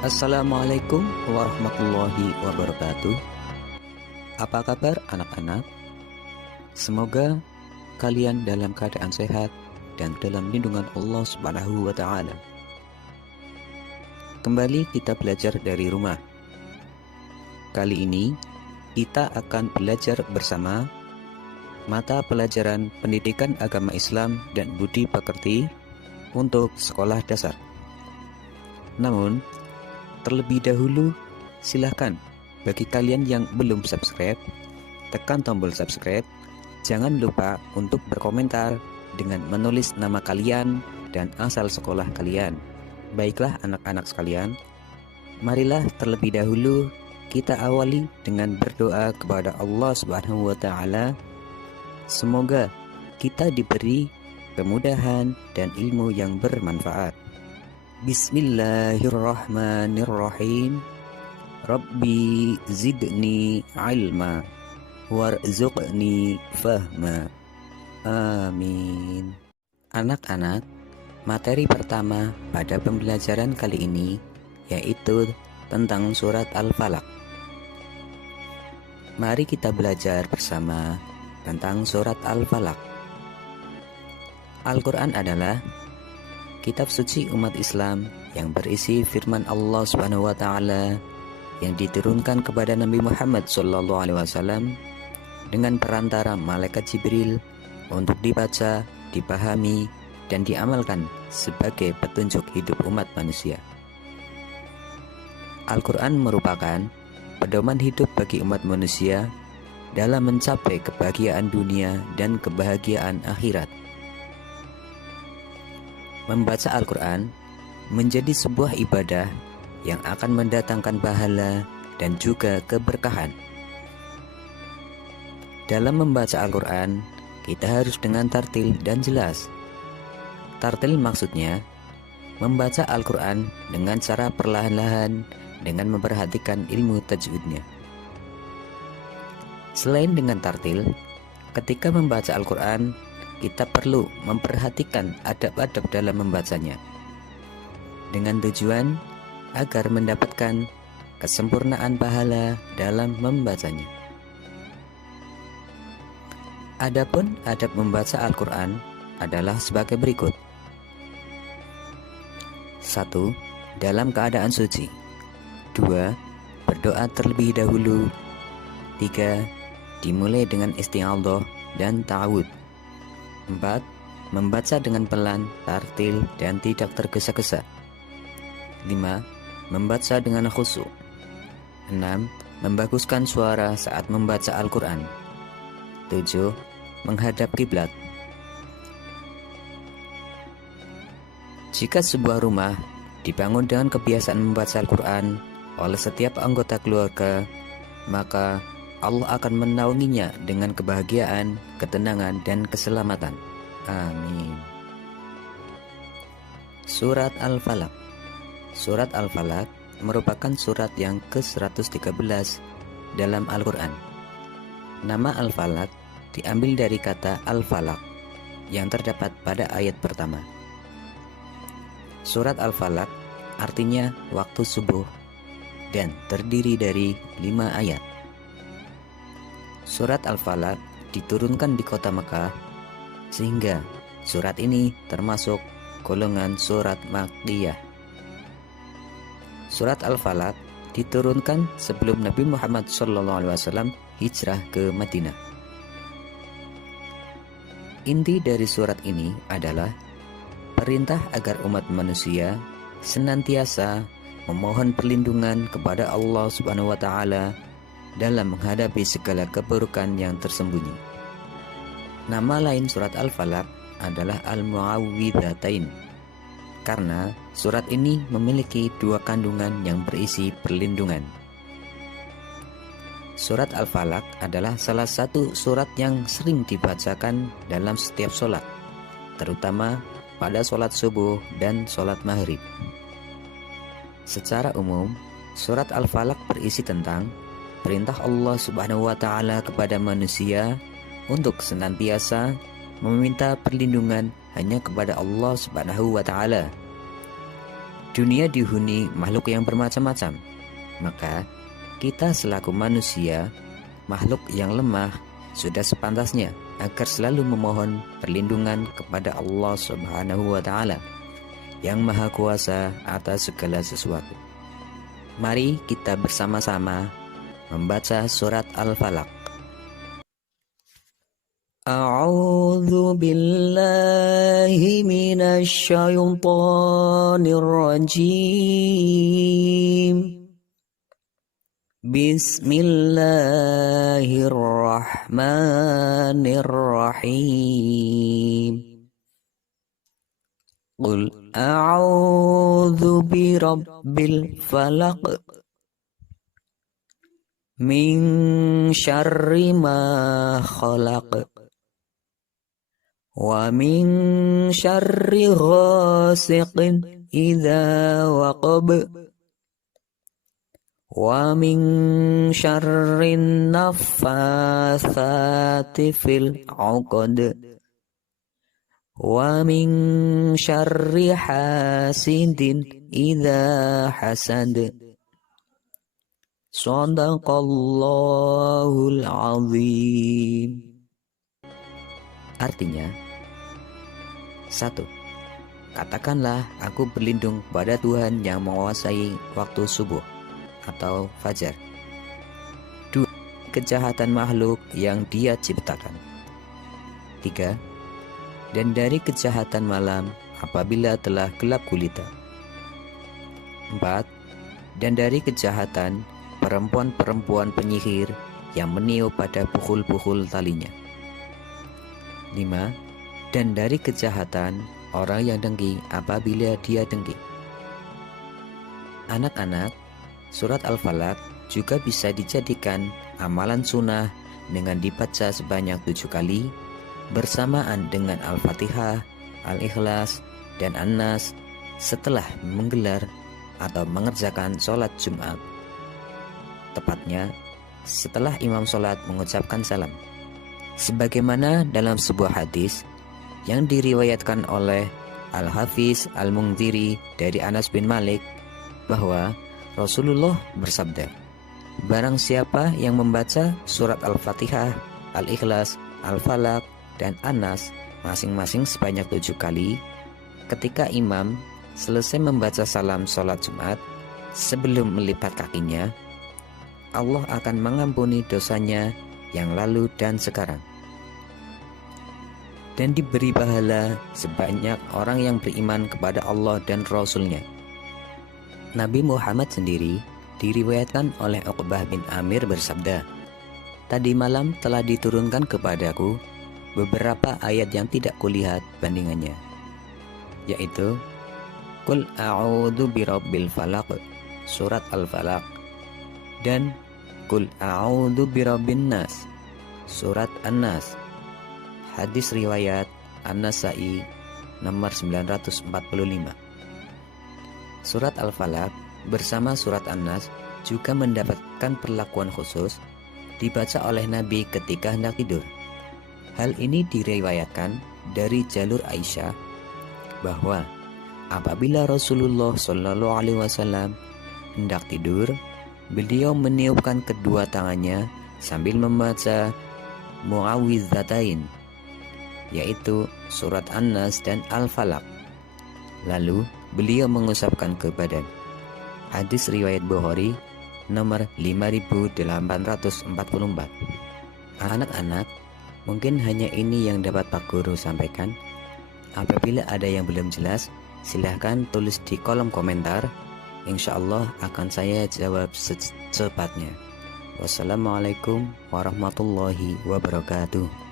Assalamualaikum warahmatullahi wabarakatuh. Apa kabar anak-anak? Semoga kalian dalam keadaan sehat dan dalam lindungan Allah Subhanahu wa taala. Kembali kita belajar dari rumah. Kali ini kita akan belajar bersama mata pelajaran Pendidikan Agama Islam dan Budi Pekerti untuk sekolah dasar. Namun, terlebih dahulu, silahkan bagi kalian yang belum subscribe, tekan tombol subscribe. Jangan lupa untuk berkomentar dengan menulis nama kalian dan asal sekolah kalian. Baiklah anak-anak sekalian, marilah terlebih dahulu kita awali dengan berdoa kepada Allah Subhanahu wa taala. Semoga kita diberi kemudahan dan ilmu yang bermanfaat. Bismillahirrahmanirrahim. Rabbi zidni ilma warzuqni fahma. Amin. Anak-anak, materi pertama pada pembelajaran kali ini yaitu tentang surat Al-Falaq. Mari kita belajar bersama tentang surat Al-Falaq. Al-Quran adalah kitab suci umat Islam yang berisi firman Allah Subhanahu wa taala yang diturunkan kepada Nabi Muhammad SAW dengan perantara malaikat Jibril untuk dibaca, dipahami, dan diamalkan sebagai petunjuk hidup umat manusia. Al-Quran merupakan pedoman hidup bagi umat manusia dalam mencapai kebahagiaan dunia dan kebahagiaan akhirat. Membaca Al-Quran menjadi sebuah ibadah yang akan mendatangkan pahala dan juga keberkahan. Dalam membaca Al-Quran, kita harus dengan tartil dan jelas. Tartil maksudnya membaca Al-Quran dengan cara perlahan-lahan dengan memperhatikan ilmu tajwidnya. Selain dengan tartil, ketika membaca Al-Quran, kita perlu memperhatikan adab-adab dalam membacanya dengan tujuan agar mendapatkan kesempurnaan pahala dalam membacanya. Adapun adab membaca Al-Quran adalah sebagai berikut. 1. Dalam keadaan suci. 2. Berdoa terlebih dahulu. 3. Dimulai dengan isti'adhah dan ta'awudz. 4. Membaca dengan pelan, tartil, dan tidak tergesa-gesa. 5. Membaca dengan khusyuk. 6. Membaguskan suara saat membaca Al-Quran. 7. Menghadap kiblat. Jika sebuah rumah dibangun dengan kebiasaan membaca Al-Quran oleh setiap anggota keluarga, maka Allah akan menaunginya dengan kebahagiaan, ketenangan, dan keselamatan. Amin. Surat Al-Falaq. Surat Al-Falaq merupakan surat yang ke-113 dalam Al-Quran. Nama Al-Falaq diambil dari kata Al-Falaq yang terdapat pada ayat pertama. Surat Al-Falaq artinya waktu subuh dan terdiri dari 5 ayat. Surat Al-Falaq diturunkan di kota Mekah, sehingga surat ini termasuk golongan surat Makkiyah. Surat Al-Falaq diturunkan sebelum Nabi Muhammad SAW hijrah ke Madinah. Inti dari surat ini adalah perintah agar umat manusia senantiasa memohon perlindungan kepada Allah Subhanahu wa taala dalam menghadapi segala keburukan yang tersembunyi. Nama lain surat Al-Falaq adalah Al-Mu'awwidzatain, karena surat ini memiliki 2 kandungan yang berisi perlindungan. Surat Al-Falaq adalah salah satu surat yang sering dibacakan dalam setiap sholat, terutama pada sholat subuh dan sholat maghrib. Secara umum, surat Al-Falaq berisi tentang perintah Allah Subhanahu wa taala kepada manusia untuk senantiasa meminta perlindungan hanya kepada Allah Subhanahu wa taala. Dunia dihuni makhluk yang bermacam-macam. Maka kita selaku manusia, makhluk yang lemah, sudah sepantasnya agar selalu memohon perlindungan kepada Allah Subhanahu wa Ta'ala yang Maha Kuasa atas segala sesuatu. Mari kita bersama-sama membaca surat Al-Falaq. A'udzu billahi minasy syaithanir rajim. Bismillahirrahmanirrahim. Qul a'udzu birabbil falaq min syarri ma khalaq wa min syarri ghasiqin idza waqab wa min syarrin naffatsati fil 'uqad wa min syarri hasidin idza hasad. Shadaqallahul azim. Artinya, 1. Katakanlah aku berlindung pada Tuhan yang menguasai waktu subuh atau fajar. 2. Kejahatan makhluk yang Dia ciptakan. 3. Dan dari kejahatan malam apabila telah gelap gulita. 4. Dan dari kejahatan perempuan-perempuan penyihir yang meniup pada pukul-pukul talinya. 5. Dan dari kejahatan orang yang dengki apabila dia dengki. Anak-anak, surat Al-Falaq juga bisa dijadikan amalan sunnah dengan dibaca sebanyak 7 kali bersamaan dengan Al-Fatihah, Al-Ikhlas, dan An-Nas setelah menggelar atau mengerjakan sholat Jumat. Tepatnya setelah imam sholat mengucapkan salam. Sebagaimana dalam sebuah hadis yang diriwayatkan oleh Al-Hafiz Al-Mundhiri dari Anas bin Malik bahwa Rasulullah bersabda, barang siapa yang membaca surat Al-Fatihah, Al-Ikhlas, Al-Falaq, dan An-Nas masing-masing sebanyak 7 kali ketika imam selesai membaca salam sholat Jumat sebelum melipat kakinya, Allah akan mengampuni dosanya yang lalu dan sekarang, dan diberi pahala sebanyak orang yang beriman kepada Allah dan Rasul-Nya. Nabi Muhammad sendiri diriwayatkan oleh Uqbah bin Amir bersabda, tadi malam telah diturunkan kepadaku beberapa ayat yang tidak kulihat bandingannya, yaitu Qul a'udzu birabbil falaq, surat Al-Falaq, dan Qul a'udzu birabbin nas, surat An-Nas. Hadis riwayat An-Nasa'i nomor 945. Surat Al-Falaq bersama surat An-Nas juga mendapatkan perlakuan khusus dibaca oleh Nabi ketika hendak tidur. Hal ini diriwayatkan dari jalur Aisyah bahwa apabila Rasulullah Shallallahu Alaihi Wasallam hendak tidur, beliau meniupkan kedua tangannya sambil membaca Mu'awwidzatain, yaitu surat An-Nas dan Al-Falaq. Lalu beliau mengusapkan ke badan. Hadis riwayat Bukhari nomor 5844. Anak-anak, mungkin hanya ini yang dapat Pak Guru sampaikan. Apabila ada yang belum jelas, silahkan tulis di kolom komentar. Insya Allah akan saya jawab secepatnya. Wassalamualaikum warahmatullahi wabarakatuh.